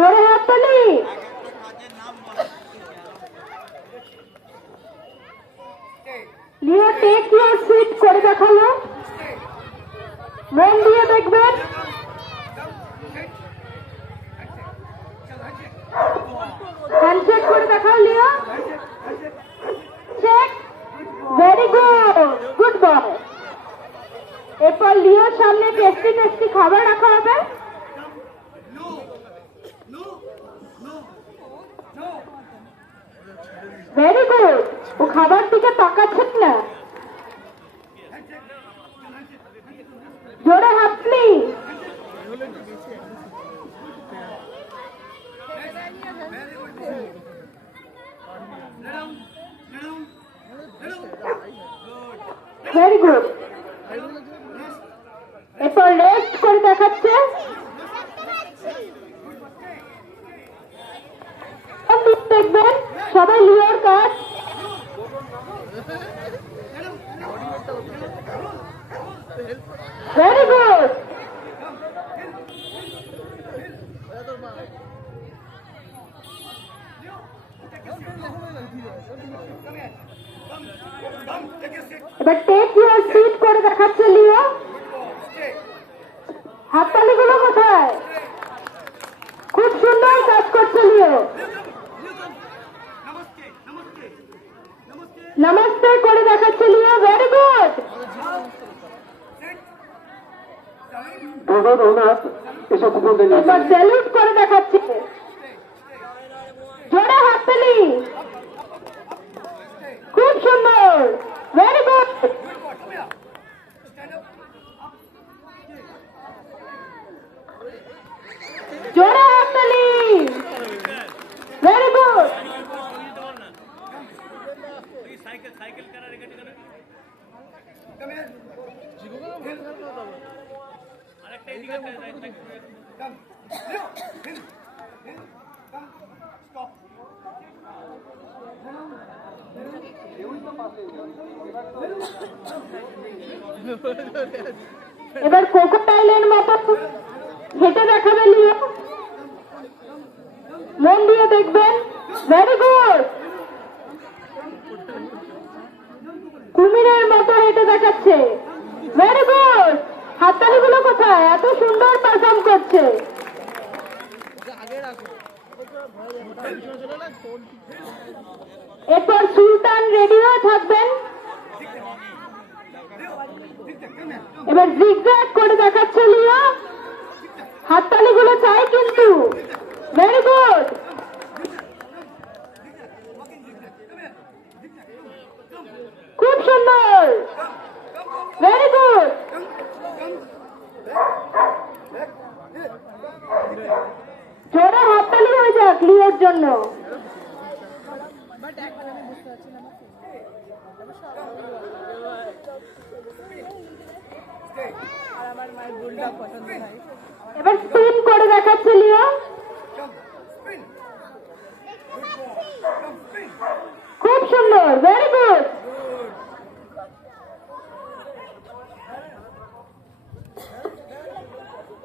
জোরে হাততালি। লিও take your seat করে দেখালো, মন দিয়ে দেখবেন। হ্যান্ডশেক করে দেখাও Leo, check, very good, good boy. এরপর লিওর সামনে টেস্টি টেস্টি খাবার রাখা হবে। ভেরি গুড, ও খাবার দিকে তাকাচ্ছেন না। জোরে হাতলি। Very good. এরপর রেস্ট করে দেখাচ্ছে। দেখবেন সবাই লিওর কাজ। Very good. এবার টেক ইউর সিট করে দেখাচ্ছে লিও। হাততালিগুলো কোথায়? খুব সুন্দর কাজ করছে লিও। নমস্তে করে দেখাচ্ছে লিও, ভেরি গুড। এবার স্যালুট করে দেখাচ্ছে। জোরে হাততালি, খুব সুন্দর, ভেরি গুড। জোরে হাততালি, ভেরি গুড। এবার ক্রোকোডাইলের মতো হেঁটে দেখাবে লিও, মন দিয়ে দেখবেন। Very good. কুমিরের মতো হেঁটে দেখাচ্ছে, ভেরি গুড। হাততালিগুলো কোথায়? এত সুন্দর পারফর্ম করছে। এরপর সুলতান রেডি হয়ে থাকবেন। এবার জিগজ্যাগ করে দেখাচ্ছে লিও, হাততালিগুলো চাই কিন্তু। Very good. খুব সুন্দর, ভেরি গুড। জোরে হাততালি হয়ে যাক লিওর জন্য। এবার স্পিন করে দেখাচ্ছে লিও, খুব সুন্দর, ভেরি গুড।